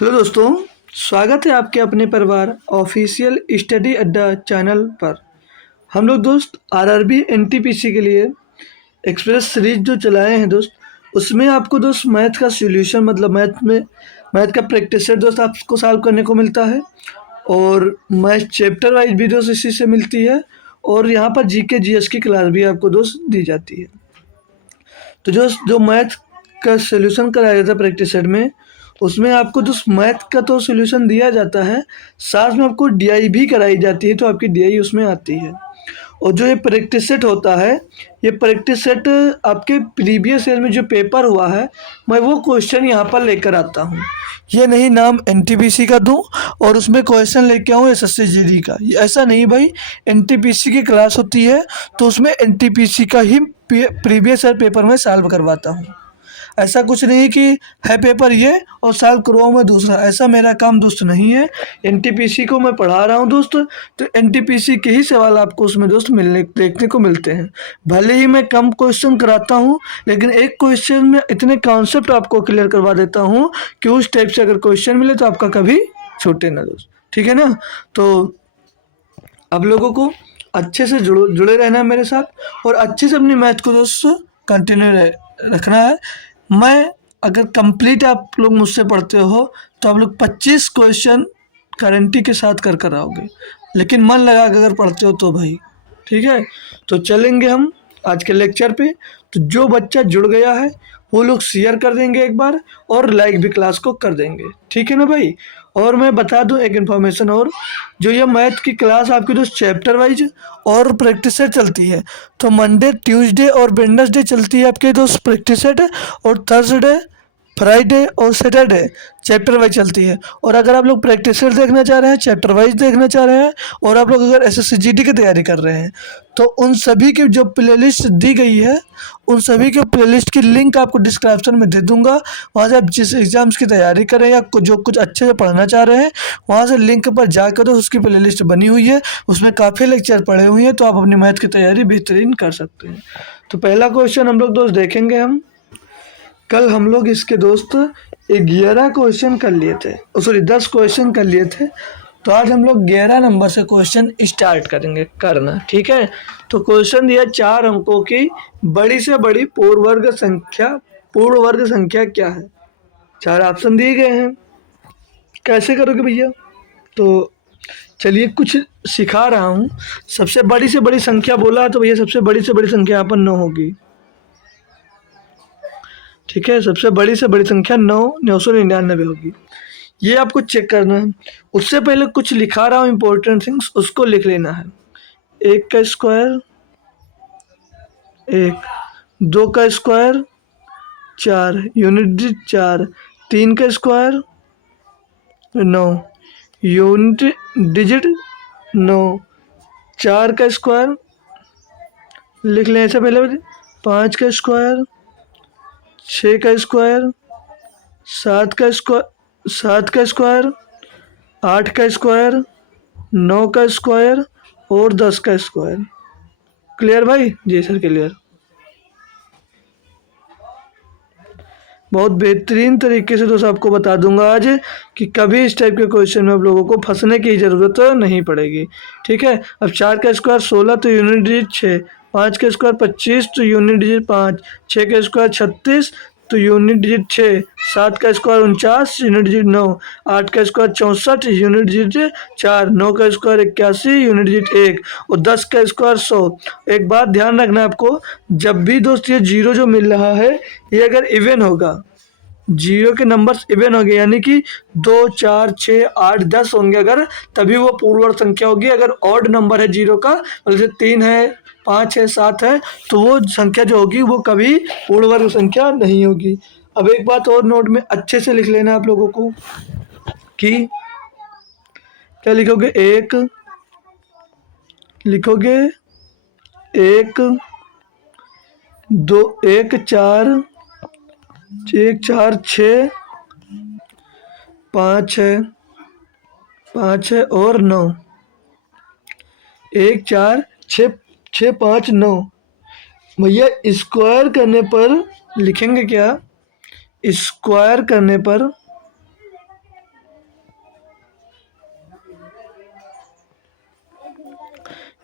Hello दोस्तों, स्वागत है आपके अपने परिवार ऑफिशियल स्टडी अड्डा चैनल पर। हम लोग दोस्त आरआरबी एनटीपीसी के लिए एक्सप्रेस सीरीज जो चलाए हैं दोस्त, उसमें आपको दोस्त मैथ का सॉल्यूशन मतलब मैथ का प्रैक्टिस सेट दोस्त आपको सॉल्व करने को मिलता है। और मैथ चैप्टर वाइज भी दोस्त इसी से मिलती है। और यहाँ पर जीके जीएस की क्लास भी आपको दोस्त दी जाती है। तो जो मैथ का सॉल्यूशन कराया जाता है प्रैक्टिस सेट में, उसमें आपको जो मैथ का तो सॉल्यूशन दिया जाता है, साथ में आपको डीआई भी कराई जाती है, तो आपकी डीआई उसमें आती है। और जो ये प्रैक्टिस सेट होता है, ये प्रैक्टिस सेट आपके प्रीवियस ईयर में जो पेपर हुआ है, मैं वो क्वेश्चन यहाँ पर लेकर आता हूँ। ये नहीं नाम एनटीपीसी का दूँ और उसमें क्वेश्चन लेके आऊँ एसएससी जीडी का, ऐसा नहीं भाई। एनटीपीसी की क्लास होती है तो उसमें एनटीपीसी का ही प्रीवियस ईयर पेपर में सॉल्व करवाता हूँ। ऐसा कुछ नहीं कि है पेपर ये और सॉल्व करवाऊँ मैं दूसरा, ऐसा मेरा काम दोस्त नहीं है। एनटीपीसी को मैं पढ़ा रहा हूँ दोस्त, तो एनटीपीसी के ही सवाल आपको उसमें दोस्त देखने को मिलते हैं। भले ही मैं कम क्वेश्चन कराता हूँ, लेकिन एक क्वेश्चन में इतने कॉन्सेप्ट आपको क्लियर करवा देता हूँ कि उस टाइप से अगर क्वेश्चन मिले तो आपका कभी छूटे ना दोस्त, ठीक है ना। तो आप लोगों को अच्छे से जुड़े रहना है मेरे साथ और अच्छे से अपनी मैथ को दोस्त कंटिन्यू रखना है। मैं अगर कंप्लीट आप लोग मुझसे पढ़ते हो तो आप लोग 25 क्वेश्चन गारंटी के साथ कर आओगे, लेकिन मन लगा के अगर पढ़ते हो तो भाई, ठीक है। तो चलेंगे हम आज के लेक्चर पे। तो जो बच्चा जुड़ गया है वो लोग शेयर कर देंगे एक बार और लाइक भी क्लास को कर देंगे, ठीक है ना भाई। और मैं बता दूं एक इन्फॉर्मेशन और, जो ये मैथ की क्लास आपकी दोस्त चैप्टर वाइज और प्रैक्टिस सेट चलती है। तो मंडे ट्यूसडे और वेडनेसडे चलती है आपके दोस्त प्रैक्टिस सेट, और थर्सडे फ्राइडे और सैटरडे चैप्टर वाइज चलती है। और अगर आप लोग प्रैक्टिस सेट देखना चाह रहे हैं, चैप्टर वाइज देखना चाह रहे हैं, और आप लोग अगर एसएससी जीडी की तैयारी कर रहे हैं, तो उन सभी की जो प्लेलिस्ट दी गई है, उन सभी के प्लेलिस्ट की लिंक आपको डिस्क्रिप्शन में दे दूंगा। वहाँ से आप जिस एग्जाम्स की तैयारी कर रहे हैं या जो कुछ अच्छे से पढ़ना चाह रहे हैं, वहाँ से लिंक पर जाकर तो उसकी प्लेलिस्ट बनी हुई है, उसमें काफ़ी लेक्चर पढ़े हुए हैं, तो आप अपनी मैथ की तैयारी बेहतरीन कर सकते हैं। तो पहला क्वेश्चन हम लोग दोस्त देखेंगे। कल हम लोग इसके दोस्त 11 क्वेश्चन कर लिए थे, सॉरी 10 क्वेश्चन कर लिए थे। तो आज हम लोग 11 नंबर से क्वेश्चन स्टार्ट करेंगे करना, ठीक है। तो क्वेश्चन दिया 4 अंकों की बड़ी से बड़ी पूर्ण वर्ग संख्या क्या है। 4 ऑप्शन दिए गए हैं, कैसे करोगे भैया। तो चलिए कुछ सिखा रहा हूँ। सबसे बड़ी से बड़ी संख्या बोला तो भैया सबसे बड़ी से बड़ी संख्या यहाँ पर 9 होगी, ठीक है। सबसे बड़ी से बड़ी संख्या 999 होगी, ये आपको चेक करना है। उससे पहले कुछ लिखा रहा हूँ इंपॉर्टेंट थिंग्स, उसको लिख लेना है। 1 का स्क्वायर 1, 2 का स्क्वायर 4, यूनिट डिजिट 4, 3 का स्क्वायर 9, यूनिट डिजिट 9, 4 का स्क्वायर लिख लें ऐसे पहले, 5 का स्क्वायर, 6 का स्क्वायर, 7 का स्क्वायर, 8 का स्क्वायर, 9 का स्क्वायर और 10 का स्क्वायर। क्लियर भाई? जी सर क्लियर। बहुत बेहतरीन तरीके से दोस्त आपको बता दूंगा आज कि कभी इस टाइप के क्वेश्चन में आप लोगों को फंसने की ज़रूरत नहीं पड़ेगी, ठीक है। अब 4 का स्क्वायर 16 तो यूनिट डिजिट 6, 5 का स्क्वायर 25 तो यूनिट डिजिट 5, 6 का स्क्वायर 36 तो यूनिट डिजिट 6, 7 का स्क्वायर 49 यूनिट डिजिट 9, 8 का स्क्वायर 64 यूनिट डिजिट 4, 9 का स्क्वायर 81 यूनिट डिजिट 1 और 10 का स्क्वायर 100। एक बात ध्यान रखना आपको, जब भी दोस्त ये जीरो जो मिल रहा है, ये अगर इवन होगा, जीरो के नंबर्स इवन होंगे, यानी कि 2 4 6 8 10 होंगे अगर, तभी वो पूर्ण वर्ग संख्या होगी। अगर ऑड नंबर है जीरो का, जैसे 3 है, 5 है, 7 है, तो वो संख्या जो होगी वो कभी पूर्ण वर्ग संख्या नहीं होगी। अब एक बात और नोट में अच्छे से लिख लेना आप लोगों को कि क्या लिखोगे, 1 लिखोगे, 1 2 1 4 1 4 6 5 है और 9, 1 4 6 6 5 9। भैया स्क्वायर करने पर लिखेंगे क्या, स्क्वायर करने पर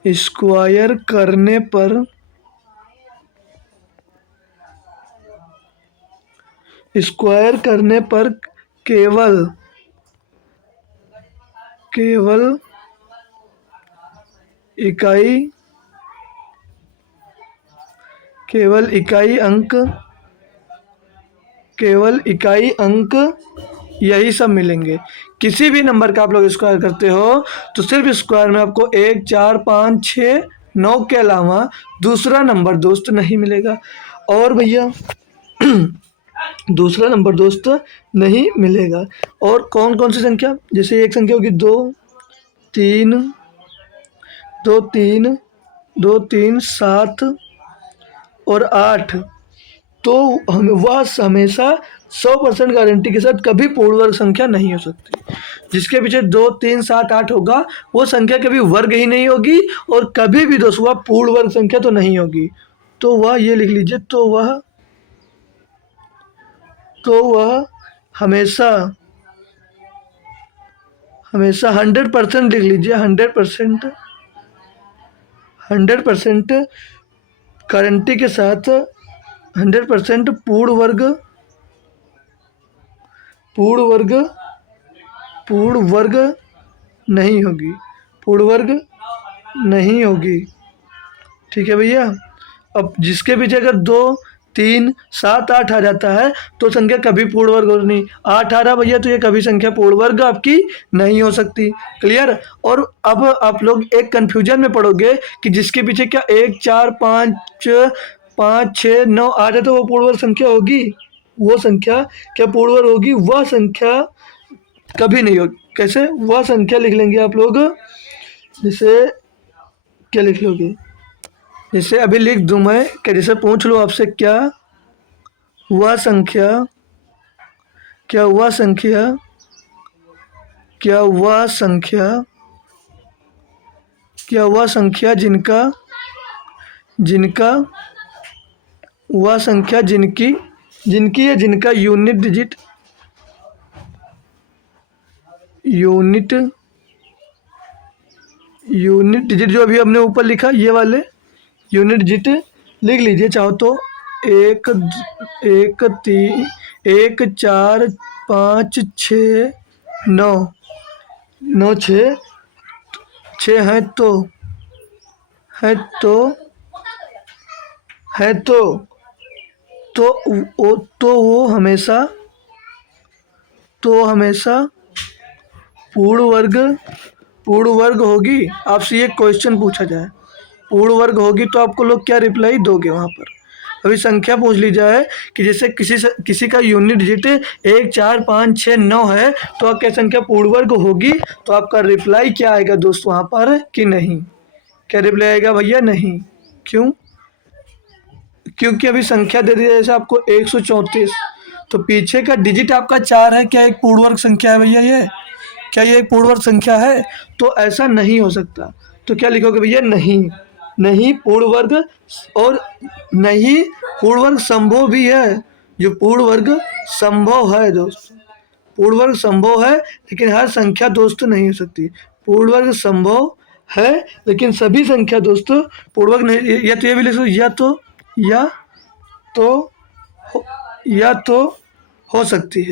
स्क्वायर करने पर केवल केवल इकाई अंक यही सब मिलेंगे। किसी भी नंबर का आप लोग स्क्वायर करते हो तो सिर्फ स्क्वायर में आपको 1, 4, 5, 6, 9 के अलावा दूसरा नंबर दोस्त नहीं मिलेगा। और भैया दूसरा नंबर दोस्त नहीं मिलेगा। और कौन कौन सी संख्या, जैसे एक संख्या होगी 2, 3, 2, 3, 7 और 8, तो हम वह हमेशा 100% गारंटी के साथ कभी पूर्ण वर्ग संख्या नहीं हो सकती। जिसके पीछे 2, 3, 7, 8 होगा वो संख्या कभी वर्ग ही नहीं होगी और कभी भी दोस्तों वह पूर्ण वर्ग संख्या तो नहीं होगी। तो वह ये लिख लीजिए, तो वह हमेशा 100% लिख लीजिए, 100% गारंटी के साथ 100% पूर्ण वर्ग नहीं होगी। ठीक है भैया। अब जिसके पीछे अगर 2, 3, 7, 8 आ जाता है तो संख्या कभी पूर्ण वर्ग हो नहीं। 8 आ रहा भैया तो ये कभी संख्या पूर्ण वर्ग आपकी नहीं हो सकती। क्लियर। और अब आप लोग एक कंफ्यूजन में पड़ोगे कि जिसके पीछे क्या 1, 4, 5, 6, 9 आ जाए तो वो पूर्ण वर्ग संख्या होगी। वो संख्या क्या पूर्ण वर्ग होगी? वह संख्या कभी नहीं होगी। कैसे? वह संख्या लिख लेंगे आप लोग, जैसे क्या लिख लोगे, जैसे अभी लिख दूं मैं कि जैसे पूछ लो आपसे क्या वह संख्या जिनकी या जिनका यूनिट डिजिट जो अभी हमने ऊपर लिखा ये वाले यूनिट डिजिट लिख लीजिए चाहो तो। 1, 4, 5, 6, 9, 6 है तो वो हमेशा पूर्ण वर्ग होगी। आपसे ये क्वेश्चन पूछा जाए पूर्ण वर्ग होगी तो आपको लोग क्या रिप्लाई दोगे वहाँ पर? अभी संख्या पूछ ली जाए कि जैसे किसी का यूनिट डिजिट 1, 4, 5, 6, 9 है तो क्या संख्या पूर्ण वर्ग होगी? तो आपका रिप्लाई क्या आएगा दोस्त वहाँ पर कि नहीं? क्या रिप्लाई आएगा भैया? नहीं। क्यों? क्योंकि अभी संख्या दे दी है जैसे आपको 134, तो पीछे का डिजिट आपका 4 है। क्या एक पूर्ण वर्ग संख्या है भैया ये? क्या ये एक पूर्ण वर्ग संख्या है? तो ऐसा नहीं हो सकता। तो क्या लिखोगे भैया? नहीं पूर्ण वर्ग, और नहीं पूर्ण वर्ग संभव भी है। जो पूर्ण वर्ग संभव है दोस्त, पूर्ण वर्ग संभव है लेकिन हर संख्या दोस्त नहीं हो सकती। पूर्ण वर्ग संभव है लेकिन सभी संख्या दोस्त पूर्ण वर्ग नहीं। या तो ये भी लिख सकते, या तो हो सकती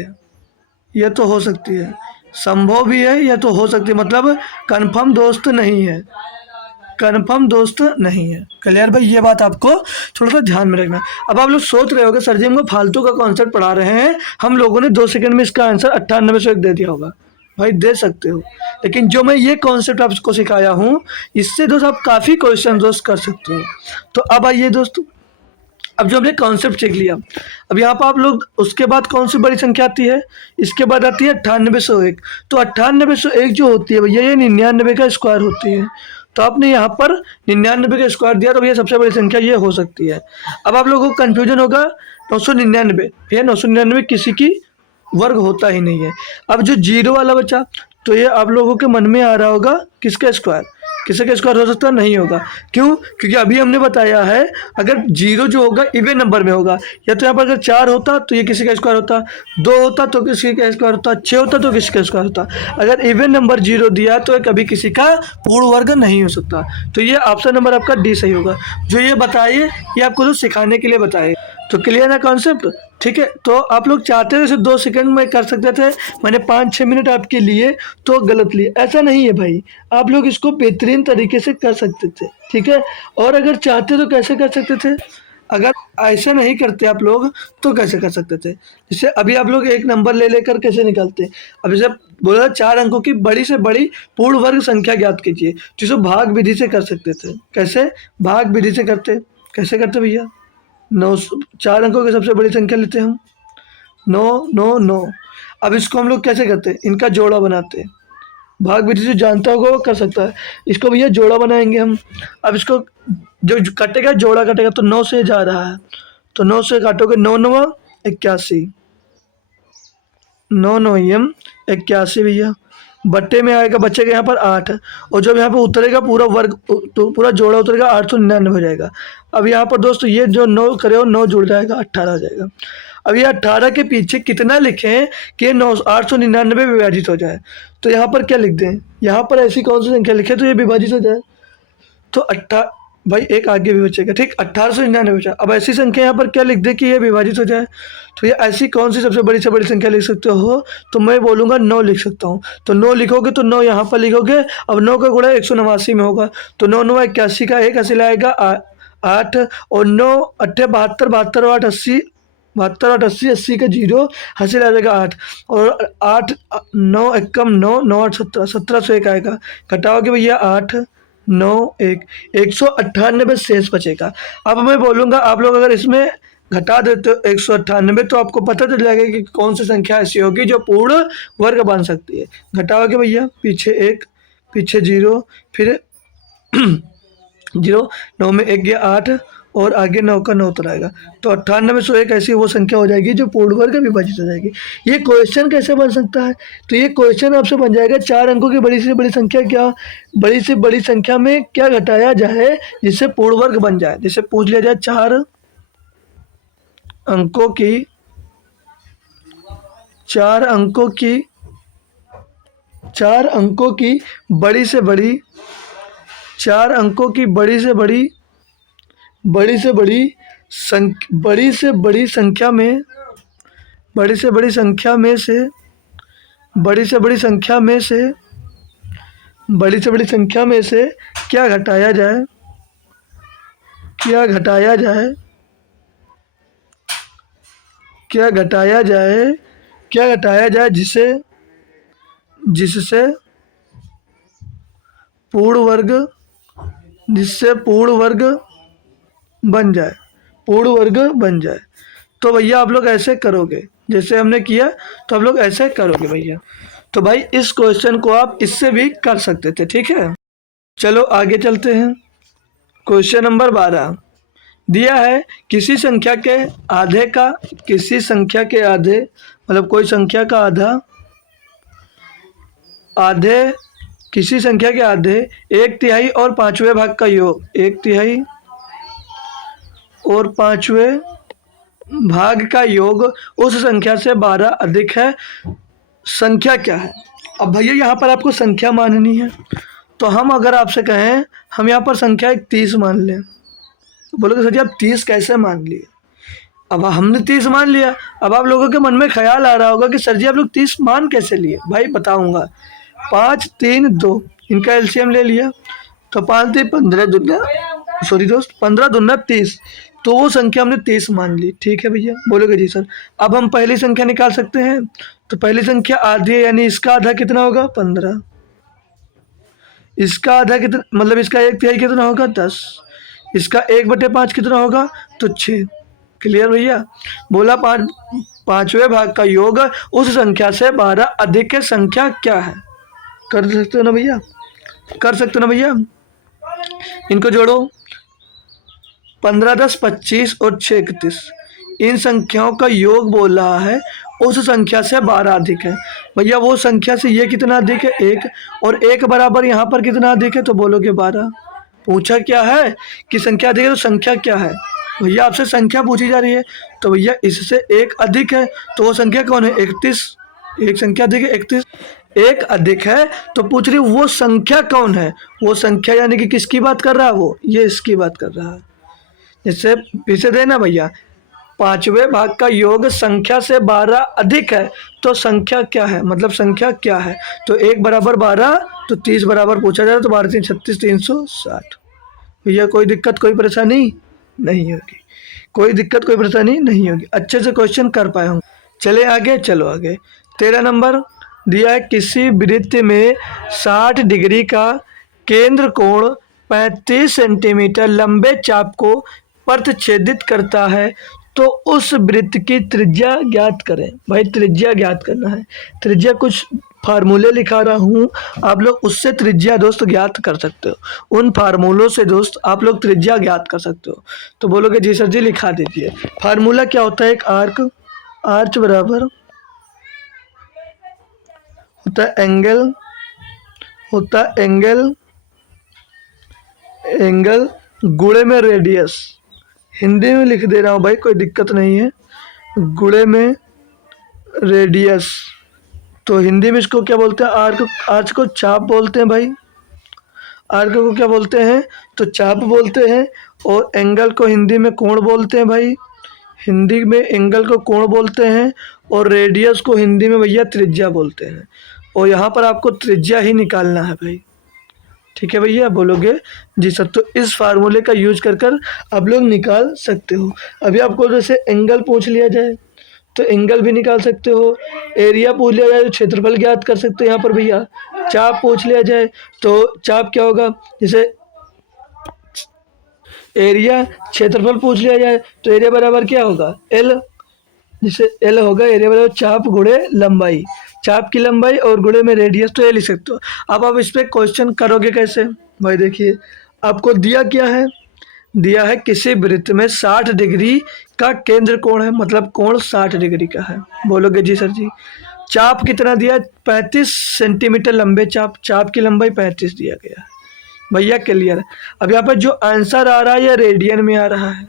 है, संभव भी है या तो हो सकती है, मतलब कंफर्म दोस्त नहीं है। क्लियर भाई? ये बात आपको थोड़ा सा ध्यान में रखना। अब आप लोग सोच रहे होगे सर जी हमको फालतू का कॉन्सेप्ट पढ़ा रहे हैं, हम लोगों ने 2 सेकंड में इसका आंसर 98 दे दिया होगा। भाई दे सकते हो, लेकिन जो मैं ये कॉन्सेप्ट आपको सिखाया हूँ इससे दोस्त आप काफ़ी क्वेश्चन दोस्त कर सकते हो। तो अब आइए दोस्तों, अब जो हमने कॉन्सेप्ट सीख लिया, अब यहाँ पर आप लोग उसके बाद कौन सी बड़ी संख्या आती है? इसके बाद आती है 9801। तो 9801 जो होती है भैया ये 99 का स्क्वायर होती है। तो आपने यहाँ पर 99 का स्क्वायर दिया तो भैया सबसे बड़ी संख्या ये हो सकती है। अब आप लोगों को कन्फ्यूजन होगा 999, भैया 999 किसी की वर्ग होता ही नहीं है। अब जो 0 वाला बचा तो ये आप लोगों के मन में आ रहा होगा किसका स्क्वायर? किसी का स्क्वायर हो सकता है? नहीं होगा। क्यों? क्योंकि अभी हमने बताया है अगर जीरो जो होगा इवन नंबर में होगा, या तो यहाँ पर अगर 4 होता तो ये किसी का स्क्वायर होता, 2 होता तो किसी का स्क्वायर होता, 6 होता तो किसी का स्क्वायर होता। अगर इवन नंबर जीरो दिया तो ये कभी किसी का पूर्ण वर्ग नहीं हो सकता। तो ये ऑप्शन नंबर आपका डी सही होगा। जो ये बताइए ये आपको तो सिखाने के लिए बताए। तो क्लियर है कॉन्सेप्ट? ठीक है, तो आप लोग चाहते थे 2 सेकंड में कर सकते थे, मैंने 5-6 मिनट आपके लिए तो गलत लिए, ऐसा नहीं है भाई। आप लोग इसको बेहतरीन तरीके से कर सकते थे, ठीक है। और अगर चाहते तो कैसे कर सकते थे? अगर ऐसा नहीं करते आप लोग तो कैसे कर सकते थे? जैसे अभी आप लोग एक नंबर ले लेकर कैसे निकालते? अब जैसे बोला 4 अंकों की बड़ी से बड़ी पूर्ण वर्ग संख्या ज्ञात कीजिए, जिसे भाग विधि से कर सकते थे। कैसे भाग विधि से करते? कैसे करते भैया? 9, 4 अंकों की सबसे बड़ी संख्या लेते हैं हम, 9 9 9। अब इसको हम लोग कैसे करते हैं? इनका जोड़ा बनाते हैं। भाग विधि जो जानता होगा वो कर सकता है। इसको भैया जोड़ा बनाएंगे हम। अब इसको जो कटेगा जोड़ा कटेगा, तो 9 से जा रहा है, तो 9 से काटोगे 9 9 81, 9 9 81 भैया। बट्टे में आएगा, बचेगा यहाँ पर 8, और जब यहाँ पे उतरेगा पूरा वर्ग तो पूरा जोड़ा उतरेगा 899 हो जाएगा। अब यहाँ पर दोस्तों ये जो 9 करे हो 9 जुड़ जाएगा 18 हो जाएगा। अब ये 18 के पीछे कितना लिखें कि 899 में विभाजित हो जाए? तो यहाँ पर क्या लिख दें? यहाँ पर ऐसी कौन सी संख्या लिखे तो ये विभाजित हो जाए? तो भाई एक आगे भी बचेगा, ठीक, 1899 बचा। अब ऐसी संख्या यहाँ पर क्या लिख दे कि ये विभाजित हो जाए? तो ये ऐसी कौन सी सबसे बड़ी से बड़ी संख्या लिख सकते हो? तो मैं बोलूँगा 9 लिख सकता हूँ। तो 9 लिखोगे तो 9 यहाँ पर लिखोगे। अब 9 का गुणा 189 में होगा, तो 9 9 81 का 1 हासिल आएगा 8, और 9 8 72, 72 8 80, 72 8 80, 80 का 0 हासिल आ जाएगा 8, और 8 9 एकम 9 9 8 17, 17 से 1 आएगा, घटाओगे भैया 8 9 1, 198 शेष बचेगा। अब मैं बोलूँगा आप लोग अगर इसमें घटा देते हो 198, तो आपको पता चल जाएगा कि कौन सी संख्या ऐसी होगी जो पूर्ण वर्ग बन सकती है। घटाओगे भैया, पीछे 1 पीछे 0, फिर 0, 9 में 1 गया 8, और आगे 9 का 9 उतर आएगा, तो 98 101 एक ऐसी वो संख्या हो जाएगी जो पूर्ण वर्ग विभाजित हो जाएगी। ये क्वेश्चन कैसे बन सकता है? तो ये क्वेश्चन आपसे बन जाएगा 4 अंकों की बड़ी से बड़ी संख्या क्या, बड़ी से बड़ी संख्या में क्या घटाया जाए जिससे पूर्ण वर्ग बन जाए। जैसे पूछ लिया जाए 4 अंकों की 4 अंकों की 4 अंकों की बड़ी से बड़ी 4 अंकों की बड़ी से बड़ी बड़ी से बड़ी बड़ी से बड़ी संख्या में बड़ी से बड़ी संख्या में से बड़ी से बड़ी संख्या में से बड़ी से बड़ी संख्या में से क्या घटाया जाए, क्या घटाया जाए, क्या घटाया जाए, क्या घटाया जाए जिसे जिससे पूर्ण वर्ग जिससे पूर्ण वर्ग बन जाए, पूर्ण वर्ग बन जाए। तो भैया आप लोग ऐसे करोगे जैसे हमने किया, तो आप लोग ऐसे करोगे भैया। तो भाई इस क्वेश्चन को आप इससे भी कर सकते थे, ठीक है। चलो आगे चलते हैं। क्वेश्चन नंबर 12 दिया है, किसी संख्या के आधे का, किसी संख्या के आधे मतलब कोई संख्या का आधे किसी संख्या के आधे 1/3 और 5वें भाग का योग, 1/3 और 5वें भाग का योग उस संख्या से 12 अधिक है, संख्या क्या है? अब भैया यहाँ पर आपको संख्या माननी है, तो हम अगर आपसे कहें हम यहाँ पर संख्या 30 मान लें, तो बोलोगे सर जी आप 30 कैसे मान लिए? अब हमने 30 मान लिया। अब आप लोगों के मन में ख्याल आ रहा होगा कि सर जी आप लोग 30 मान कैसे लिए? भाई बताऊंगा। 5 3 2 इनका एलसीएम ले लिया, तो 5 3 15 दूना, सॉरी दोस्त 15 दूना 30, तो वो संख्या हमने 30 मान ली, ठीक है भैया? बोलोगे जी सर। अब हम पहली संख्या निकाल सकते हैं, तो पहली संख्या आधी है, यानी इसका आधा कितना होगा? 15। इसका आधा कितना, मतलब इसका 1/3 कितना होगा? 10। इसका 1/5 कितना होगा? तो 6। क्लियर भैया? बोला 5वें भाग का योग उस संख्या से 12 अधिक संख्या क्या है? कर सकते हो ना भैया? कर सकते हो ना भैया? इनको जोड़ो, 15 10 25 और 6 31, इन संख्याओं का योग बोल रहा है उस संख्या से 12 अधिक है। भैया वो संख्या से ये कितना अधिक है, एक, और एक बराबर यहाँ पर कितना अधिक है, तो बोलोगे 12। पूछा क्या है कि संख्या अधिक है, तो संख्या क्या है भैया, आपसे संख्या पूछी जा रही है, तो भैया इससे एक अधिक है, तो वो संख्या कौन है, 31। एक संख्या अधिक है 31, एक अधिक है, तो पूछ रही वो संख्या कौन है, वो संख्या यानी कि किसकी बात कर रहा है, वो ये इसकी बात कर रहा है। इससे पीछे देना भैया, पांचवें भाग का योग संख्या से 12 अधिक है, तो संख्या क्या है, मतलब संख्या क्या है, तो एक बराबर 12, तो 30 बराबर पूछा जा रहा है, तो 12 3 36 360। भैया कोई दिक्कत कोई परेशानी नहीं होगी, कोई दिक्कत कोई परेशानी नहीं होगी, अच्छे से क्वेश्चन कर पाए होंगे। चले आगे, चलो आगे। 13 नंबर दिया है, किसी वृत्त में 60 डिग्री का केंद्र कोण 35 सेंटीमीटर लंबे चाप को प्रतिच्छेदित करता है, तो उस वृत्त की त्रिज्या ज्ञात करें। भाई त्रिज्या ज्ञात करना है, त्रिज्या कुछ फार्मूले लिखा रहा हूँ, आप लोग उससे त्रिज्या दोस्त ज्ञात कर सकते हो, उन फार्मूलों से दोस्त आप लोग त्रिज्या ज्ञात कर सकते हो। तो बोलोगे जी सर जी लिखा दीजिए। फार्मूला क्या होता है, एक आर्क, आर्च बराबर होता है एंगल, होता है एंगल, एंगल गुणे में रेडियस। हिंदी में लिख दे रहा हूँ भाई, कोई दिक्कत नहीं है, गुणे में रेडियस। तो हिंदी में इसको क्या बोलते हैं, आर्क, आर्च को चाप बोलते हैं भाई, आर्क को क्या बोलते हैं, तो चाप बोलते हैं, और एंगल को हिंदी में कोण बोलते हैं भाई, हिंदी में एंगल को कोण बोलते हैं, और रेडियस को हिंदी में भैया त्रिज्या बोलते हैं, और यहाँ पर आपको त्रिज्या ही निकालना है भाई। ठीक है भैया, बोलोगे जी सर, तो इस फार्मूले का यूज कर कर आप लोग निकाल सकते हो। अभी आपको जैसे एंगल पूछ लिया जाए तो एंगल भी निकाल सकते हो, एरिया पूछ लिया जाए तो क्षेत्रफल ज्ञात कर सकते हो यहाँ पर भैया, चाप पूछ लिया जाए तो चाप क्या होगा, जैसे एरिया, क्षेत्रफल पूछ लिया जाए तो एरिया बराबर क्या होगा, एल, जैसे एल होगा एरिया बराबर चाप गुणे लंबाई, चाप की लंबाई और गुणे में रेडियस, तो ये लिख सकते हो। अब आप इस पर क्वेश्चन करोगे कैसे भाई, देखिए आपको दिया क्या है, दिया है किसी वृत्त में 60 डिग्री का केंद्र कोण है, मतलब कोण 60 डिग्री का है। बोलोगे जी सर जी। चाप कितना दिया, 35 सेंटीमीटर लंबे चाप, चाप की लंबाई 35 दिया गया है भैया, क्लियर। अब यहाँ पर जो आंसर आ रहा है ये रेडियन में आ रहा है,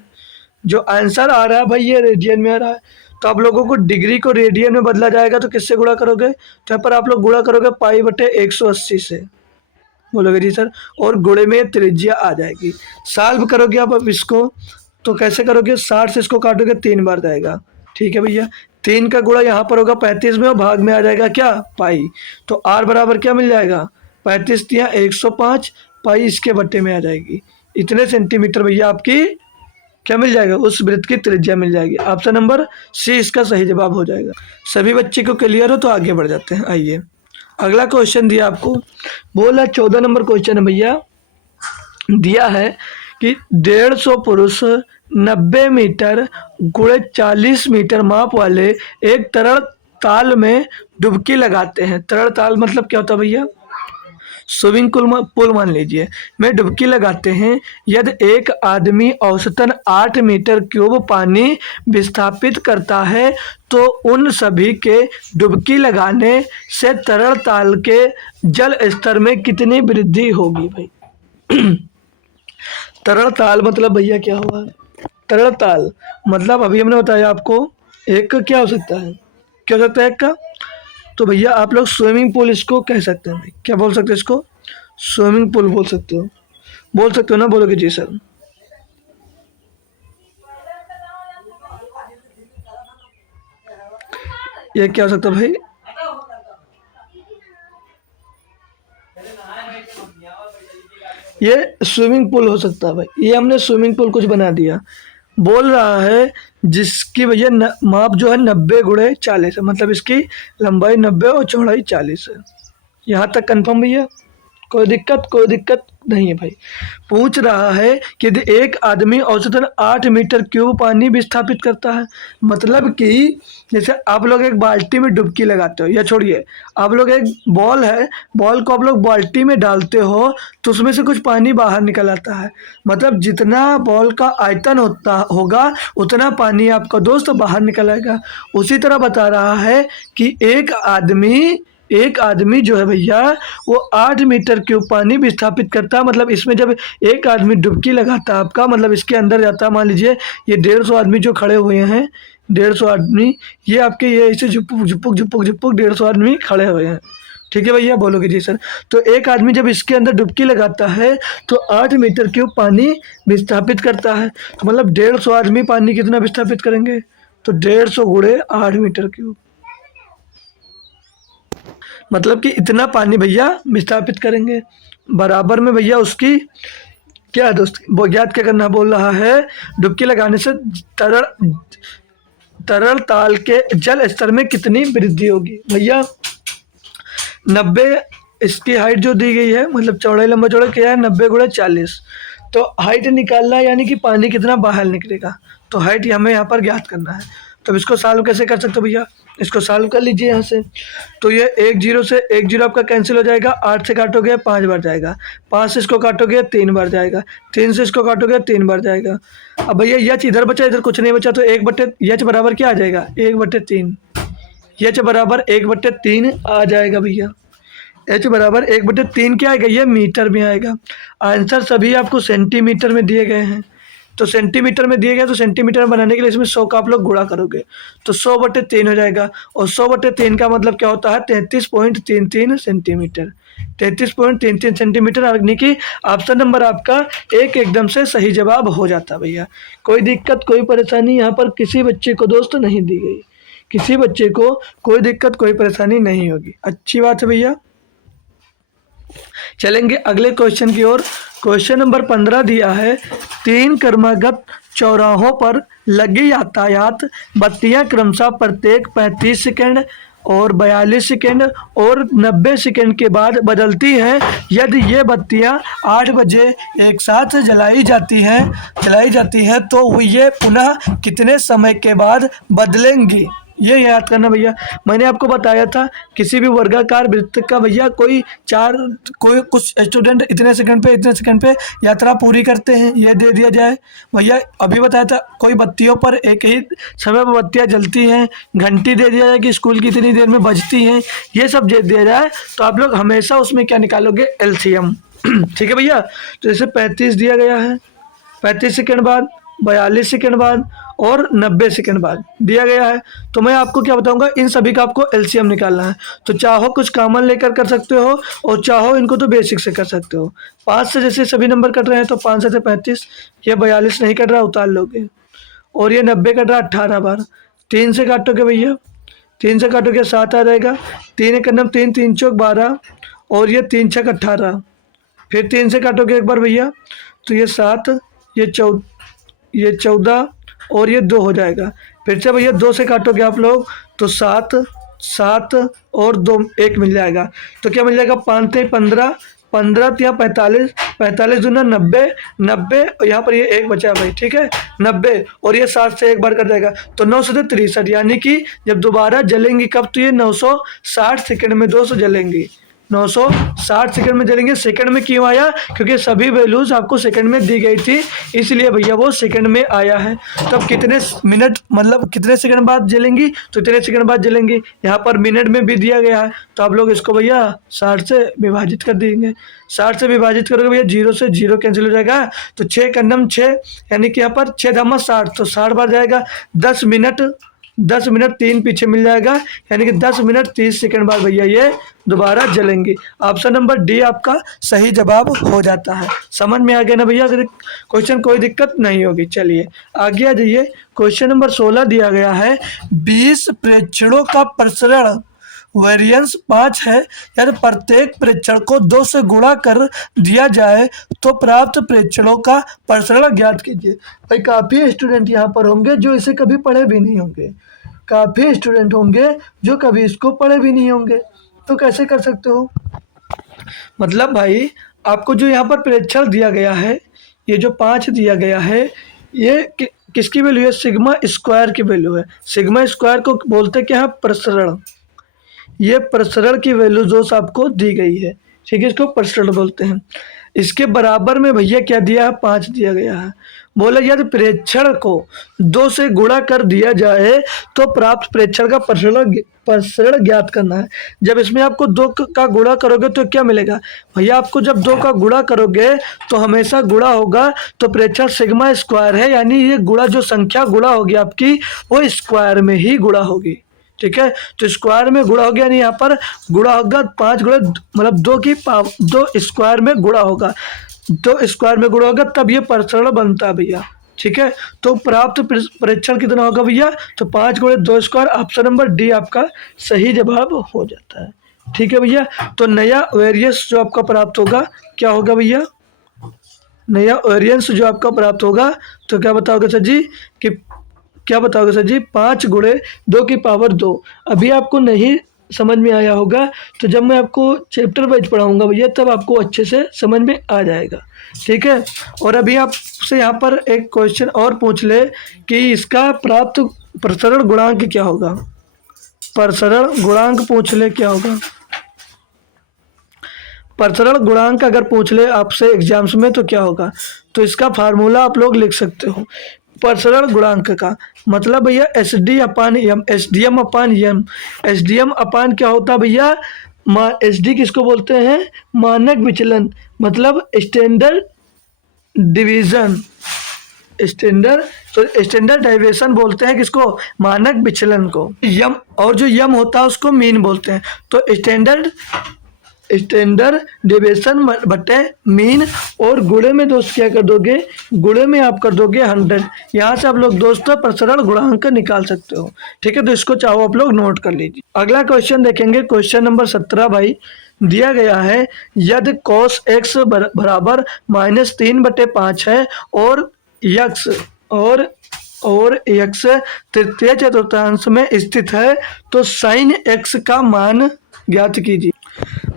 जो आंसर आ रहा है भाई ये रेडियन में आ रहा है, तो आप लोगों को डिग्री को रेडियन में बदला जाएगा, तो किससे गुणा करोगे, तो यहाँ पर आप लोग गुणा करोगे पाई बटे 180 से। बोलोगे जी सर, और गुणे में त्रिज्या आ जाएगी। सॉल्व करोगे आप अब इसको, तो कैसे करोगे, 60 से इसको काटोगे 3 बार जाएगा, ठीक है भैया। 3 का गुणा यहाँ पर होगा 35 में, और भाग में आ जाएगा क्या, पाई, तो आर बराबर क्या मिल जाएगा, 35 दिया 105, पाई इसके बट्टे में आ जाएगी, इतने सेंटीमीटर भैया आपकी क्या मिल जाएगा, उस वृत्त की त्रिज्या मिल जाएगी। ऑप्शन नंबर सी इसका सही जवाब हो जाएगा। सभी बच्चे को क्लियर हो तो आगे बढ़ जाते हैं। आइए अगला क्वेश्चन दिया आपको, बोला 14 नंबर क्वेश्चन है भैया, दिया है कि 150 पुरुष 90 मीटर गुणे 40 मीटर माप वाले एक तरल ताल में डुबकी लगाते हैं। तरल ताल मतलब क्या होता है भैया, स्विमिंग पूल मान लीजिए, में डुबकी लगाते हैं। यदि एक आदमी औसतन 8 मीटर क्यूब पानी विस्थापित करता है, तो उन सभी के डुबकी लगाने से तरल ताल के जल स्तर में कितनी वृद्धि होगी भाई। तरल ताल मतलब भैया क्या हुआ, तरल ताल मतलब अभी हमने बताया आपको, एक का क्या हो सकता है, क्या हो सकता है एक का, तो भैया आप लोग स्विमिंग पूल इसको कह सकते हैं भाई, क्या बोल सकते हैं इसको, स्विमिंग पूल बोल सकते हो, बोल सकते हो ना, बोलोगे जी सर। ये क्या हो सकता है भाई, ये स्विमिंग पूल हो सकता है भाई, ये हमने स्विमिंग पूल कुछ बना दिया। बोल रहा है जिसकी भैया माप जो है 90 गुणे 40 है, मतलब इसकी लंबाई 90 और चौड़ाई 40 है। यहाँ तक कंफर्म भैया, कोई दिक्कत नहीं है भाई। पूछ रहा है कि यदि एक आदमी औसतन 8 मीटर क्यूब पानी विस्थापित करता है, मतलब कि जैसे आप लोग एक बाल्टी में डुबकी लगाते हो, या छोड़िए, आप लोग एक बॉल है, बॉल को आप लोग बाल्टी में डालते हो तो उसमें से कुछ पानी बाहर निकल आता है, मतलब जितना बॉल का आयतन होता होगा उतना पानी आपका दोस्त बाहर निकल आएगा। उसी तरह बता रहा है कि एक आदमी जो है भैया वो 8 मीटर क्यूब पानी विस्थापित करता है, मतलब इसमें जब एक आदमी डुबकी लगाता है आपका, मतलब इसके अंदर जाता है, मान लीजिए ये 150 आदमी जो खड़े हुए हैं, 150 आदमी, ये आपके ये ऐसे झुपुक झुपुक झुपुक झुपुक 150 आदमी खड़े हुए हैं। ठीक है भैया, बोलोगे जी सर। तो एक आदमी जब इसके अंदर डुबकी लगाता है तो 8 मीटर क्यूब पानी विस्थापित करता है, तो मतलब 150 आदमी पानी कितना विस्थापित करेंगे, तो 150 गुणे 8 मीटर क्यूब, मतलब कि इतना पानी भैया विस्थापित करेंगे। बराबर में भैया उसकी क्या है दोस्त, वो ज्ञात क्या करना बोल रहा है, डुबकी लगाने से तरल तरल ताल के जल स्तर में कितनी वृद्धि होगी भैया। 90 इसकी हाइट जो दी गई है, मतलब चौड़ाई लंबा चौड़ा क्या है, 90 गुणे 40, तो हाइट निकालना है, यानी कि पानी कितना बाहर निकलेगा, तो हाइट हमें यहाँ पर ज्ञात करना है। तो इसको सॉल्व कैसे कर सकते हो भैया, इसको सॉल्व कर लीजिए यहाँ से। तो ये 1 0 से 1 0 आपका कैंसिल हो जाएगा, 8 से काटोगे 5 बार जाएगा, 5 से इसको काटोगे 3 बार जाएगा, 3 से इसको काटोगे 3 बार जाएगा। अब भैया एच इधर बचा, इधर कुछ नहीं बचा, तो 1/एच बराबर क्या आ जाएगा, 1/3, एच बराबर 1/3 आ जाएगा भैया। एच बराबर 1/3 क्या आएगा, ये मीटर में आएगा। आंसर सभी आपको सेंटीमीटर में दिए गए हैं, तो सेंटीमीटर में दिए गए, तो सेंटीमीटर में बनाने के लिए इसमें 100 का आप लोग गुणा करोगे तो 100/3 हो जाएगा, और 100/3 का मतलब क्या होता है, 33.33 सेंटीमीटर, 33.33 सेंटीमीटर, यानी कि ऑप्शन नंबर आपका एक एकदम से सही जवाब हो जाता है भैया। कोई दिक्कत कोई परेशानी यहाँ पर किसी बच्चे को दोस्त नहीं दी गई, किसी बच्चे को कोई दिक्कत कोई परेशानी नहीं होगी, अच्छी बात है भैया। चलेंगे अगले क्वेश्चन की ओर। क्वेश्चन नंबर 15 दिया है, 3 क्रमागत चौराहों पर लगी यातायात बत्तियां क्रमशः प्रत्येक 35 सेकंड और 42 सेकंड और 90 सेकंड के बाद बदलती हैं। यदि ये बत्तियां 8 बजे एक साथ जलाई जाती हैं तो ये पुनः कितने समय के बाद बदलेंगी, ये याद करना भैया। मैंने आपको बताया था किसी भी वर्गाकार वृत्त का भैया कोई कुछ स्टूडेंट इतने सेकंड पे यात्रा पूरी करते हैं, ये दे दिया जाए भैया। अभी बताया था कोई बत्तियों पर एक ही समय पर बत्तियां जलती हैं, घंटी दे दिया जाए कि स्कूल की इतनी देर में बजती हैं, ये सब दे दिया जाए तो आप लोग हमेशा उसमें क्या निकालोगे, एलसीएम। ठीक है भैया। तो जैसे 35 दिया गया है, 35 सेकंड बाद, 42 सेकंड बाद और 90 सेकंड बाद दिया गया है, तो मैं आपको क्या बताऊंगा, इन सभी का आपको एलसीएम निकालना है। तो चाहो कुछ कॉमन लेकर कर सकते हो और चाहो इनको तो बेसिक से कर सकते हो। 5 से जैसे सभी नंबर कट रहे हैं तो 5 से 35, ये 42 नहीं कट रहा उतार लोगे, और ये 90 कट रहा 18 बार, 3 से काटोगे भैया, 3 से काटोगे 7 आ जाएगा, 3 एक नंबर 3, 3 चौक 12 और ये 3 छक 18, फिर 3 से काटोगे एक बार भैया तो ये 7, ये 14 और ये 2 हो जाएगा। फिर से भैया 2 से काटोगे आप लोग तो 7 7 और 2 1 मिल जाएगा, तो क्या मिल जाएगा, 5 से 15, 15 या 45, 45 दूना 90, 90 और यहाँ पर ये 1 बचा भाई, ठीक है, 90 और ये 7 से एक बार कर जाएगा तो 9 से 63, यानी कि जब दोबारा जलेंगी कब, तो ये 960 सेकंड में दोस्त जलेंगी, 960 सेकंड में जलेंगे। सेकंड में क्यों आया, क्योंकि सभी वैल्यूज आपको सेकंड में दी गई थी, इसलिए भैया वो सेकंड में आया है। तब कितने मिनट, मतलब कितने सेकंड बाद जलेंगी, तो इतने सेकंड बाद जलेंगी। यहाँ पर मिनट में भी दिया गया है, तो आप लोग इसको भैया 60 से विभाजित कर देंगे, 60 से विभाजित करोगे भैया 0 से 0 कैंसिल हो जाएगा, तो 6 का नम 6, यानी कि यहाँ पर 6 धामा 60, तो 60 बार जाएगा, 10 मिनट 3 पीछे मिल जाएगा, यानी कि 10 मिनट 30 सेकंड बाद भैया ये दोबारा जलेंगी। ऑप्शन नंबर डी आपका सही जवाब हो जाता है। समझ में आ गया ना भैया, अगर क्वेश्चन कोई दिक्कत नहीं होगी। चलिए आगे आ जाइए। क्वेश्चन नंबर 16 दिया गया है, 20 प्रेक्षणों का प्रसरण वेरिएंस 5 है, यदि प्रत्येक प्रेक्षण को 2 से गुणा कर दिया जाए तो प्राप्त प्रेक्षणों का प्रसरण ज्ञात कीजिए। भाई काफ़ी स्टूडेंट यहाँ पर होंगे जो इसे कभी पढ़े भी नहीं होंगे, काफ़ी स्टूडेंट होंगे जो कभी इसको पढ़े भी नहीं होंगे, तो कैसे कर सकते हो मतलब भाई आपको जो यहाँ पर प्रेक्षण दिया गया है, ये जो 5 दिया गया है, ये किसकी वैल्यू है? सिग्मा स्क्वायर की वैल्यू है। सिग्मा स्क्वायर को बोलते क्या है? प्रसरण। ये प्रसरण की वैल्यू जो आपको दी गई है, ठीक है, इसको प्रसरण बोलते हैं। इसके बराबर में भैया क्या दिया है? 5 दिया गया है। बोला यदि प्रेक्षण को 2 से गुणा कर दिया जाए तो प्राप्त प्रेक्षण का प्रसरण ज्ञात करना है। जब इसमें आपको 2 का गुणा करोगे तो क्या मिलेगा? भैया आपको जब 2 का गुणा करोगे तो हमेशा गुणा होगा, तो प्रेक्षण सिग्मा स्क्वायर है, यानी ये गुणा जो संख्या गुणा होगी आपकी वो स्क्वायर में ही गुणा होगी, ठीक है। तो स्क्वायर में गुणा हो गया, यानी यहाँ पर गुणा होगा 5 गुणा, मतलब 2 की पावर 2 स्क्वायर में गुणा होगा, 2 स्क्वायर में गुणा होगा, तब ये प्रसरण बनता है भैया, ठीक है। तो प्राप्त प्रेक्षण कितना होगा भैया? तो 5 गुणे 2 स्क्वायर, ऑप्शन नंबर डी आपका सही जवाब हो जाता है, ठीक है भैया। तो नया वेरियंस जो आपका प्राप्त होगा क्या होगा भैया? नया वेरियंस जो आपका प्राप्त होगा तो क्या बताओगे सर जी? कि क्या बताओगे सर जी? 5 गुणे 2 की पावर 2। अभी आपको नहीं समझ में आया होगा, तो जब मैं आपको चैप्टर वाइज पढ़ाऊंगा भैया तब आपको अच्छे से समझ में आ जाएगा, ठीक है। और अभी आपसे यहाँ पर एक क्वेश्चन और पूछ ले कि इसका प्राप्त प्रसरण गुणांक क्या होगा? प्रसरण गुणांक पूछ ले क्या होगा? प्रसरण गुणांक अगर पूछ ले आपसे एग्जाम्स में तो क्या होगा? तो इसका फार्मूला आप लोग लिख सकते हो। प्रसरण गुणांक का मतलब भैया एस डी अपान एम, एस डी एम अपान एम। एस डी एम अपान क्या होता है भैया? एस डी किसको बोलते हैं? मानक विचलन, मतलब स्टैंडर्ड डिवीजन, स्टैंडर्ड, तो स्टैंडर्ड डेविएशन बोलते हैं किसको? मानक विचलन को। यम, और जो यम होता है उसको मीन बोलते हैं। तो स्टैंडर्ड डेविएशन बटे मीन, और गुणे में दोस्त क्या कर दोगे? गुणे में आप कर दोगे 100। यहाँ से आप लोग दोस्तों प्रसरण गुणांक निकाल सकते हो, ठीक है। तो इसको चाहो आप लोग नोट कर लीजिए। अगला क्वेश्चन देखेंगे, क्वेश्चन नंबर 17 भाई दिया गया है, यदि cos x बराबर -3/5 है और यक्स और x तृतीय चतुर्थांश में स्थित है तो sin x का मान ज्ञात कीजिए।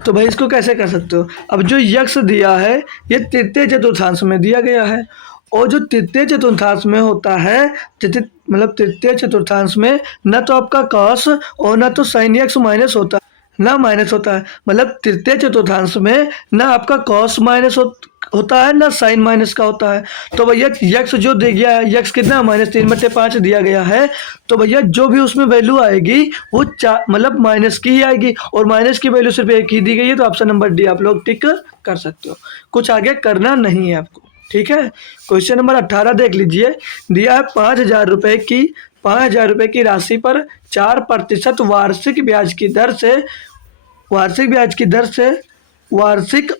तो भाई इसको कैसे कर सकते हो? अब जो यक्स दिया है ये तृतीय चतुर्थांश में दिया गया है, और जो तृतीय चतुर्थांश में होता है, मतलब तृतीय चतुर्थांश में न तो आपका cos और न तो sin x माइनस होता है, ना माइनस होता है। मतलब तृतीय चतुर्थांश में ना आपका cos माइनस होता है ना साइन माइनस का होता है। तो भैया यक्स जो दे गया है, यक्स कितना? -3/5 दिया गया है। तो भैया जो भी उसमें वैल्यू आएगी वो मतलब माइनस की ही आएगी, और माइनस की वैल्यू सिर्फ एक ही दी गई है, तो ऑप्शन नंबर डी आप लोग टिक कर सकते हो। कुछ आगे करना नहीं है आपको, ठीक है। क्वेश्चन नंबर 18 देख लीजिए, दिया है 5,000 रुपये की राशि पर 4% वार्षिक ब्याज की दर से वार्षिक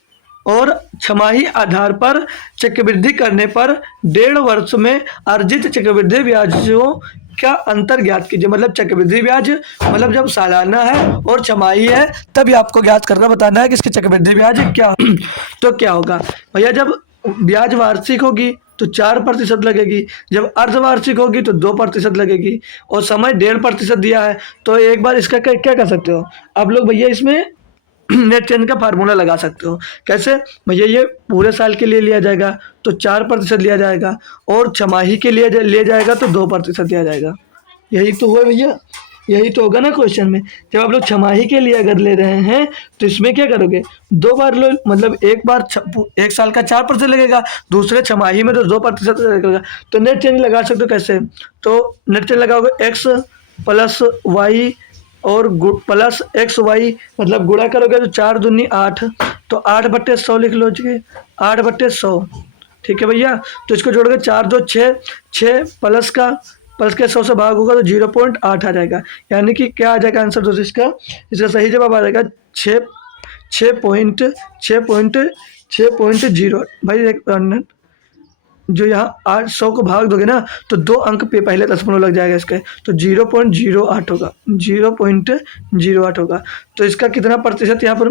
और छमाही आधार पर चक्रवृद्धि करने पर 1.5 वर्ष में अर्जित चक्रवृद्धि ब्याजों का अंतर ज्ञात कीजिए। मतलब चक्रवृद्धि ब्याज मतलब जब सालाना है और छमाही है तभी आपको ज्ञात करना बताना है कि इसकी चक्रवृद्धि ब्याज क्या तो क्या होगा भैया? जब ब्याज वार्षिक होगी तो 4% लगेगी, जब अर्धवार्षिक होगी तो 2% लगेगी, और समय 1.5% दिया है। तो एक बार इसका क्या कर सकते हो आप लोग भैया? इसमें नेट चेंज का फार्मूला लगा सकते हो। कैसे भैया? ये पूरे साल के लिए लिया जाएगा तो 4% लिया जाएगा, और छमाही के लिए लिया जाएगा तो 2% लिया जाएगा। यही तो हुआ भैया, यही तो होगा ना क्वेश्चन में। जब आप लोग छमाही के लिए अगर ले रहे हैं तो इसमें क्या करोगे? 2 बार लो, मतलब एक बार एक साल का 4% लगेगा, दूसरे छमाही में तो 2% लगेगा। तो नेट चेंज लगा सकते हो। कैसे? तो नेट चेंज लगाओगे x प्लस वाई और प्लस एक्स वाई, मतलब गुणा करोगे तो 4 दूनी 8, तो 8/100 लिख लो जी, 8/100, ठीक है भैया। तो इसको जोड़ के 4 2 6 प्लस के 100 से भाग होगा तो 0.8 आ जाएगा। यानी कि क्या आ जाएगा आंसर दोस्तों? इसका सही जवाब आ जाएगा 6.0 भाई। जो यहाँ 800 को भाग दोगे ना तो 2 अंक पे पहले दशमलव लग जाएगा इसके, तो 0.08 होगा, 0.08 होगा। तो इसका कितना प्रतिशत यहाँ पर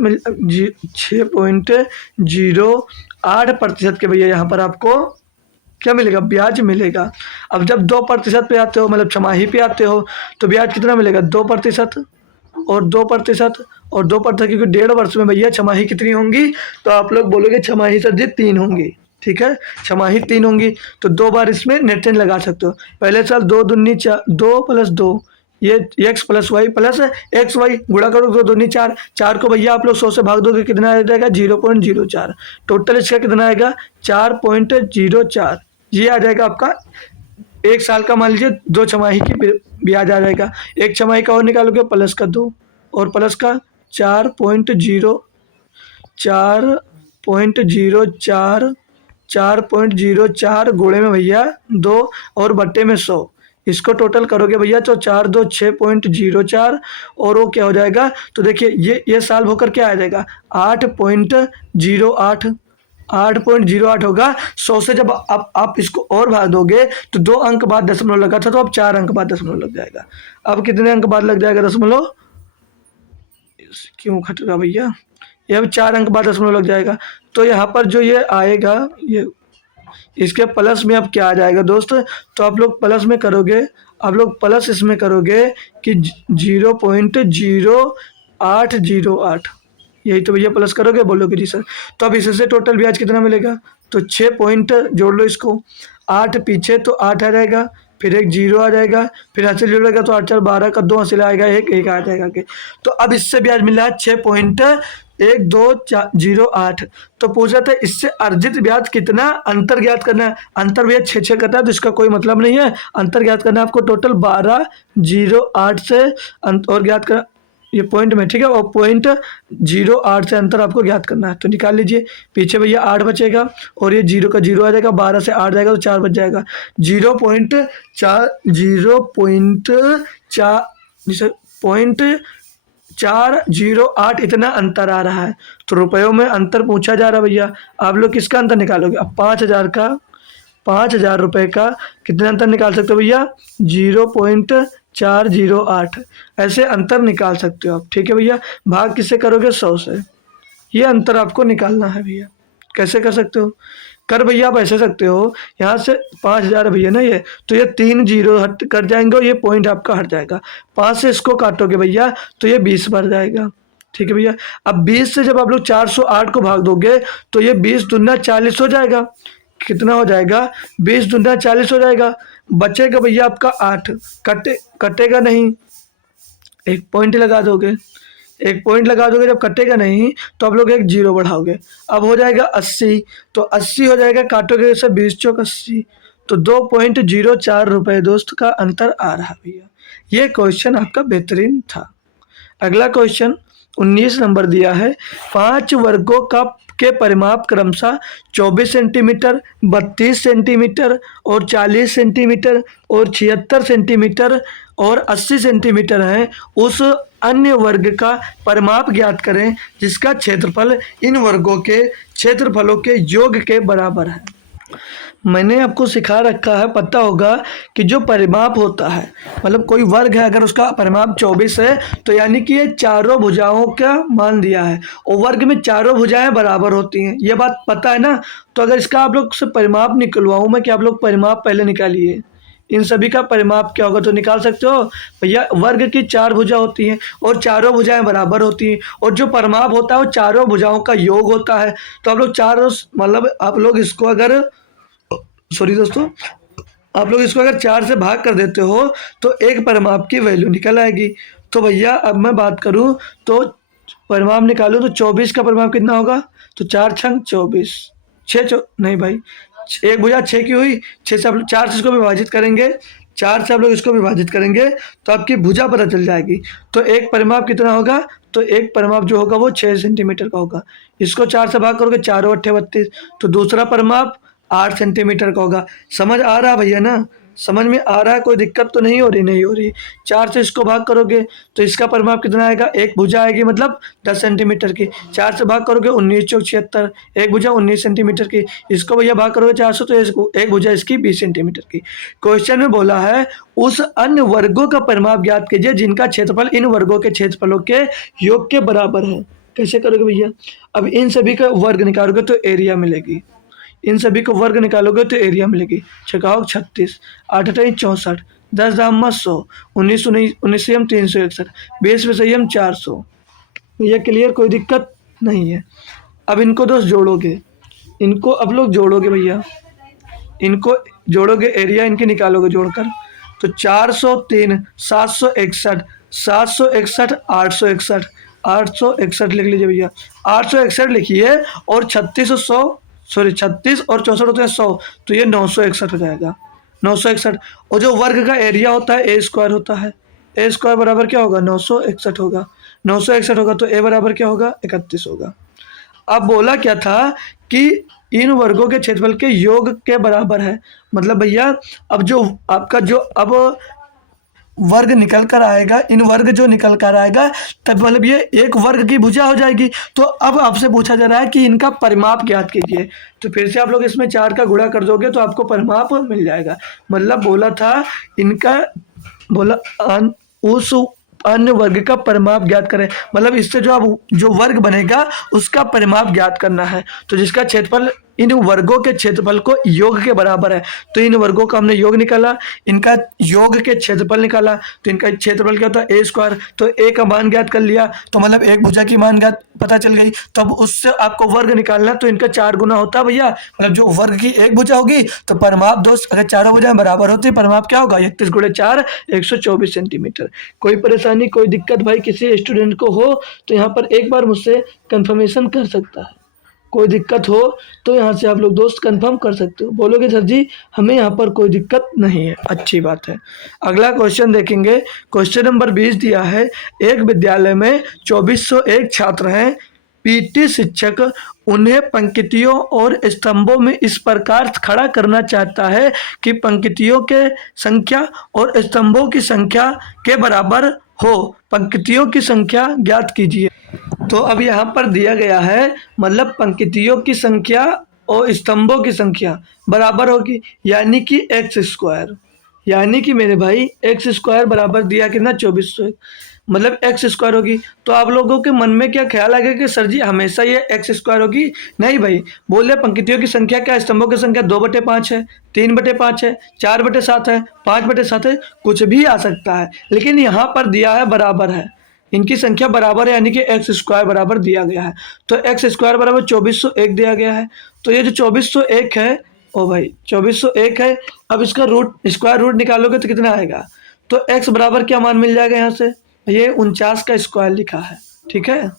6.08% के भैया यहाँ पर आपको क्या मिलेगा? ब्याज मिलेगा। अब जब 2% पे आते हो, मतलब छमाही पे आते हो, तो ब्याज कितना मिलेगा? 2% और 2% और 2 पर था क्योंकि 1.5 वर्ष में भैया छमाही कितनी होंगी, तो आप लोग बोलोगे छमाही सर जी 3 होंगी। ठीक है, छमाही 3 होंगी, तो 2 बार इसमें नेट चेंज लगा सकते हो। पहले साल 2 दूनी 4, 2 प्लस 2 ये X plus Y plus X Y गुणा करो, 2 दूनी 4, 4 को भैया आप लोग 100 से भाग दोगे कितना आ जाएगा 0.04। टोटल इसका कितना आएगा 4.04। ये आ जाएगा आपका 1 साल का, मान लीजिए 2 छमाही की ब्याज आ जाएगा। 1 छमाही का और निकालोगे प्लस का 2 और प्लस का 4.04 4.04 गुणे में भैया 2 और बट्टे में 100। इसको टोटल करोगे भैया तो 4 2 6.04 और वो क्या हो जाएगा, तो देखिए ये साल होकर क्या आ जाएगा 8.08। 8.08 होगा। 100 से जब आप इसको और भाग दोगे तो 2 अंक बाद दशमलव लगा था, तो अब 4 अंक बाद दशमलव लग जाएगा। अब कितने अंक बाद लग जाएगा दशमलव, क्यों घट रहा भैया, ये अब 4 अंक बाद दशमलव लग जाएगा। तो यहाँ पर जो ये आएगा, ये इसके प्लस में अब क्या आ जाएगा दोस्त, तो आप लोग प्लस में करोगे, आप लोग प्लस इसमें करोगे कि 0.0808, यही तो भैया प्लस करोगे, बोलोगे जी सर। तो अब इससे टोटल ब्याज कितना मिलेगा, तो 6 पॉइंट जोड़ लो इसको, 8 पीछे तो 8 आ जाएगा, फिर एक 0 आ जाएगा, फिर हासिल जोड़ेगा तो 8 4 12 का 2 हासिल आएगा, एक आ जाएगा के। तो अब इससे ब्याज मिला है 6.1208। तो पूछा था इससे अर्जित ब्याज कितना, अंतर ज्ञात करना है। अंतर भैया 6 करता है तो इसका कोई मतलब नहीं है, अंतर ज्ञात करना है आपको टोटल 1208 से और ज्ञात करना ये पॉइंट में, ठीक है, और 0.08 से अंतर आपको ज्ञात करना है। तो निकाल लीजिए, पीछे भैया 8 बचेगा और ये 0 का 0 आ जाएगा, 12 से 8 जाएगा तो 4 बच जाएगा। 0.408 इतना अंतर आ रहा है। तो रुपयों में अंतर पूछा जा रहा है भैया, आप लोग किसका अंतर निकालोगे। अब 5,000 रुपये का कितना अंतर निकाल सकते हो भैया, 0.408 ऐसे अंतर निकाल सकते हो आप। ठीक है भैया, भाग किससे करोगे 100 से, ये अंतर आपको निकालना है भैया। कैसे कर सकते हो, कर भैया आप ऐसे सकते हो, यहाँ से 5,000 भैया ना ये, तो ये 3 0 हट कर जाएंगे और ये पॉइंट आपका हट जाएगा। 5 से इसको काटोगे भैया तो ये 20 बढ़ जाएगा। ठीक है भैया, अब 20 से जब आप लोग 408 को भाग दोगे तो ये 20 दूना 40 हो जाएगा। कितना हो जाएगा, 20 दूना 40 हो जाएगा। बचेगा भैया आपका 8, कटेगा नहीं, एक पॉइंट लगा दोगे, एक पॉइंट लगा दोगे, जब कटेगा नहीं तो आप लोग एक 0 बढ़ाओगे, अब हो जाएगा 80। तो 80 हो जाएगा, काटोगे इसे 20 चौक 80, तो 2.04 रुपये दोस्त का अंतर आ रहा भैया। ये क्वेश्चन आपका बेहतरीन था। अगला क्वेश्चन 19 नंबर दिया है, 5 वर्गों का के परिमाप क्रमशः 24 सेंटीमीटर, 32 सेंटीमीटर और 40 सेंटीमीटर और 76 सेंटीमीटर और 80 सेंटीमीटर है। उस अन्य वर्ग का परिमाप ज्ञात करें जिसका क्षेत्रफल इन वर्गों के क्षेत्रफलों के योग के बराबर है। मैंने आपको सिखा रखा है, पता होगा कि जो परिमाप होता है, मतलब कोई वर्ग है अगर उसका परिमाप 24 है तो यानी कि ये चारों भुजाओं का मान दिया है और वर्ग में चारों भुजाएं बराबर होती हैं, ये बात पता है ना। तो अगर इसका आप लोग से परिमाप निकलवाऊँ मैं कि आप लोग परिमाप पहले निकालिए, इन सभी का परिमाप क्या होगा, तो निकाल सकते हो भैया। वर्ग की 4 भुजा होती हैं और चारों भुजाएं बराबर होती हैं और जो परिमाप होता है वो चारों भुजाओं का योग होता है। तो आप लोग चारों, मतलब आप लोग इसको अगर दोस्तों आप लोग इसको अगर 4 से भाग कर देते हो तो एक परिमाप की वैल्यू निकल आएगी। तो भैया अब मैं बात करूं तो परिमाप निकालूं तो 24 का परिमाप कितना होगा, तो 4 छंग 24, 6 नहीं भाई, एक भुजा 6 की हुई, 6 से आप 4 से इसको विभाजित करेंगे, 4 से आप लोग इसको विभाजित करेंगे तो आपकी भुजा पता चल जाएगी। तो एक परिमाप कितना होगा, तो एक परिमाप जो होगा वो 6 सेंटीमीटर का होगा। इसको 4 से भाग करोगे 4 और 8 32, तो दूसरा परिमाप 8 सेंटीमीटर का होगा। समझ आ रहा है भैया ना, समझ में आ रहा है, कोई दिक्कत तो नहीं हो रही। 4 से इसको भाग करोगे तो इसका परिमाप कितना आएगा, एक भुजा आएगी मतलब 10 सेंटीमीटर की। 4 से भाग करोगे 19 चौक 76, एक भुजा 19 सेंटीमीटर की। इसको भैया भाग करोगे 400 तो एक भुजा इसकी 20 सेंटीमीटर की। क्वेश्चन में बोला है उस अन्य वर्गों का परिमाप ज्ञात कीजिए जिनका क्षेत्रफल इन वर्गों के क्षेत्रफलों के योग के बराबर है। कैसे करोगे भैया, अब इन सभी का वर्ग निकालोगे तो एरिया मिलेगी, इन सभी को वर्ग निकालोगे तो एरिया मिलेगी। 6 36, 8 64, 10 दाम 100, 19 361, 20 में संयम 400। भैया क्लियर, कोई दिक्कत नहीं है। अब इनको दोस्त जोड़ोगे, इनको अब लोग जोड़ोगे भैया, इनको जोड़ोगे, एरिया इनकी निकालोगे जोड़कर, तो 403, 761, 761, 861, 861 लिख लीजिए भैया, 861 लिखिए, और 36 और 100, सॉरी 36 और 64 होते हैं 100, तो ये 961 हो जाएगा, 961। और जो वर्ग का एरिया होता है ए स्क्वायर होता है, ए स्क्वायर बराबर क्या होगा, 961 होगा, 961 होगा, तो ए बराबर क्या होगा, 31 होगा। अब बोला क्या था कि इन वर्गों के क्षेत्रफल के योग के बराबर है, मतलब भैया अब जो आपका जो अब वर्ग निकल कर आएगा, इन वर्ग जो निकल कर आएगा, तब मतलब ये एक वर्ग की भुजा हो जाएगी। तो अब आपसे पूछा जा रहा है कि इनका परिमाप ज्ञात कीजिए, तो फिर से आप लोग इसमें 4 का गुणा कर दोगे तो आपको परिमाप मिल जाएगा। मतलब बोला था इनका, बोला उस अन्य वर्ग का परिमाप ज्ञात करें, मतलब इससे जो अब जो वर्ग बनेगा उसका परिमाप ज्ञात करना है। तो जिसका क्षेत्रफल इन वर्गों के क्षेत्रफल को योग के बराबर है, तो इन वर्गों का हमने योग निकाला, इनका योग के क्षेत्रफल निकाला, तो इनका क्षेत्रफल क्या होता है, ए स्क्वायर, तो ए का मान ज्ञात कर लिया, तो मतलब एक भुजा की मान ज्ञात पता चल गई। तो अब उससे आपको वर्ग निकालना, तो इनका 4 गुना होता है भैया, मतलब जो वर्ग की एक भुजा होगी तो परिमाप दोस्त अगर चारों भुजाएं बराबर होती है, परिमाप क्या होगा, 31 गुणे 4, 124 सेंटीमीटर। कोई परेशानी, कोई दिक्कत भाई किसी स्टूडेंट को हो तो यहाँ पर एक बार मुझसे कंफर्मेशन कर सकता है, कोई दिक्कत हो तो यहाँ से आप लोग दोस्त कंफर्म कर सकते हो, बोलोगे सर जी हमें यहाँ पर कोई दिक्कत नहीं है, अच्छी बात है। अगला क्वेश्चन देखेंगे, क्वेश्चन नंबर 20 दिया है, एक विद्यालय में 2401 छात्र हैं, पीटी शिक्षक उन्हें पंक्तियों और स्तंभों में इस प्रकार खड़ा करना चाहता है कि पंक्तियों के संख्या और स्तंभों की संख्या के बराबर हो, पंक्तियों की संख्या ज्ञात कीजिए। तो अब यहाँ पर दिया गया है, मतलब पंक्तियों की संख्या और स्तंभों की संख्या बराबर होगी, यानी कि एक्स स्क्वायर, यानी कि मेरे भाई एक्स स्क्वायर बराबर दिया कितना, 2401, मतलब एक्स स्क्वायर होगी। तो आप लोगों के मन में क्या ख्याल आ गया कि सर जी हमेशा ये एक्स स्क्वायर होगी, नहीं भाई, बोले पंक्तियों की संख्या क्या, स्तंभों की संख्या 2/5 है, 3/5 है, 4/7 है, 5/7 है, कुछ भी आ सकता है, लेकिन यहाँ पर दिया है बराबर है, इनकी संख्या बराबर है, यानी कि एक्स स्क्वायर बराबर दिया गया है। तो एक्स स्क्वायर बराबर 2401 दिया गया है, तो ये जो 2401 है, ओ भाई 2401 है, अब इसका रूट, स्क्वायर रूट निकालोगे तो कितना आएगा, तो एक्स बराबर क्या मान मिल जाएगा यहाँ से, ये 49 का स्क्वायर लिखा है, ठीक है,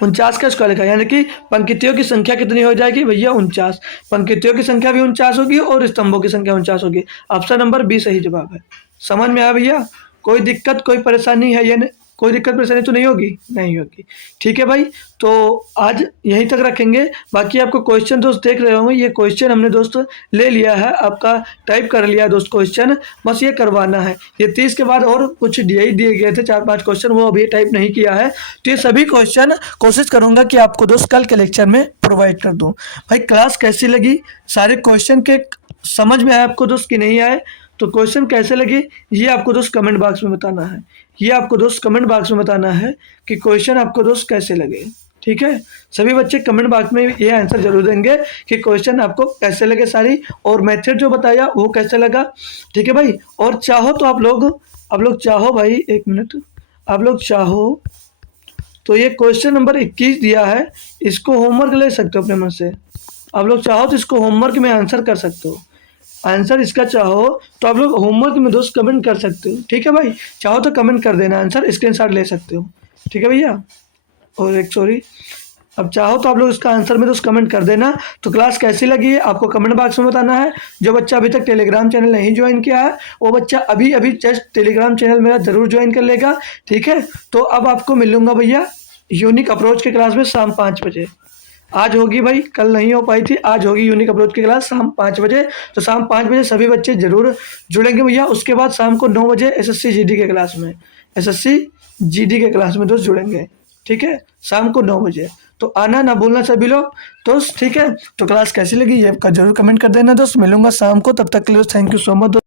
49 का स्क्वायर लिखा है, यानी कि पंक्तियों की संख्या कितनी हो जाएगी भैया, 49, पंक्तियों की संख्या भी 49 होगी और स्तंभों की संख्या 49 होगी। ऑप्शन नंबर बी सही जवाब है। समझ में आया भैया, कोई दिक्कत कोई परेशानी है, ये कोई दिक्कत परेशानी तो नहीं होगी, नहीं होगी, ठीक है भाई। तो आज यहीं तक रखेंगे, बाकी आपको क्वेश्चन दोस्त देख रहे होंगे, ये क्वेश्चन हमने दोस्त ले लिया है, आपका टाइप कर लिया है दोस्त क्वेश्चन, बस ये करवाना है। ये 30 के बाद और कुछ दिए गए थे 4-5 क्वेश्चन, वो अभी टाइप नहीं किया है, तो ये सभी क्वेश्चन कोशिश करूंगा कि आपको दोस्त कल के लेक्चर में प्रोवाइड कर दूँ। भाई क्लास कैसी लगी, सारे क्वेश्चन के समझ में आए आपको दोस्त कि नहीं आए, तो क्वेश्चन कैसे लगे ये आपको दोस्त कमेंट बॉक्स में बताना है, ये आपको दोस्त कमेंट बॉक्स में बताना है कि क्वेश्चन आपको दोस्त कैसे लगे, ठीक है। सभी बच्चे कमेंट बॉक्स में ये आंसर जरूर देंगे कि क्वेश्चन आपको कैसे लगे सारी, और मेथड जो बताया वो कैसे लगा, ठीक है भाई। और चाहो तो आप लोग चाहो भाई, एक मिनट, आप लोग चाहो तो ये क्वेश्चन नंबर 21 दिया है, इसको होमवर्क ले सकते हो अपने मन से, आप लोग चाहो तो इसको होमवर्क में आंसर कर सकते हो, आंसर इसका चाहो तो आप लोग होमवर्क में दोस्त कमेंट कर सकते हो, ठीक है भाई, चाहो तो कमेंट कर देना, आंसर स्क्रीनशॉट ले सकते हो, ठीक है भैया। और एक सॉरी, अब चाहो तो आप लोग इसका आंसर में दोस्त कमेंट कर देना। तो क्लास कैसी लगी है आपको कमेंट बॉक्स में बताना है। जो बच्चा अभी तक टेलीग्राम चैनल नहीं ज्वाइन किया है वो बच्चा अभी अभी जस्ट टेलीग्राम चैनल मेरा ज़रूर ज्वाइन कर लेगा, ठीक है। तो अब आपको मिलूंगा भैया यूनिक अप्रोच की क्लास में शाम 5 बजे, आज होगी भाई, कल नहीं हो पाई थी, आज होगी यूनिक अप्रोच की क्लास शाम 5 बजे। तो शाम 5 बजे सभी बच्चे जरूर जुड़ेंगे भैया। उसके बाद शाम को 9 बजे एसएससी जीडी के क्लास में, एसएससी जीडी के क्लास में दोस्त जुड़ेंगे, ठीक है, शाम को 9 बजे। तो आना ना भूलना सभी लोग दोस्त, ठीक है। तो क्लास कैसी लगी ये जरूर कमेंट कर देना दोस्त, मिलूंगा शाम को, तब तक के लिए थैंक यू सो मच।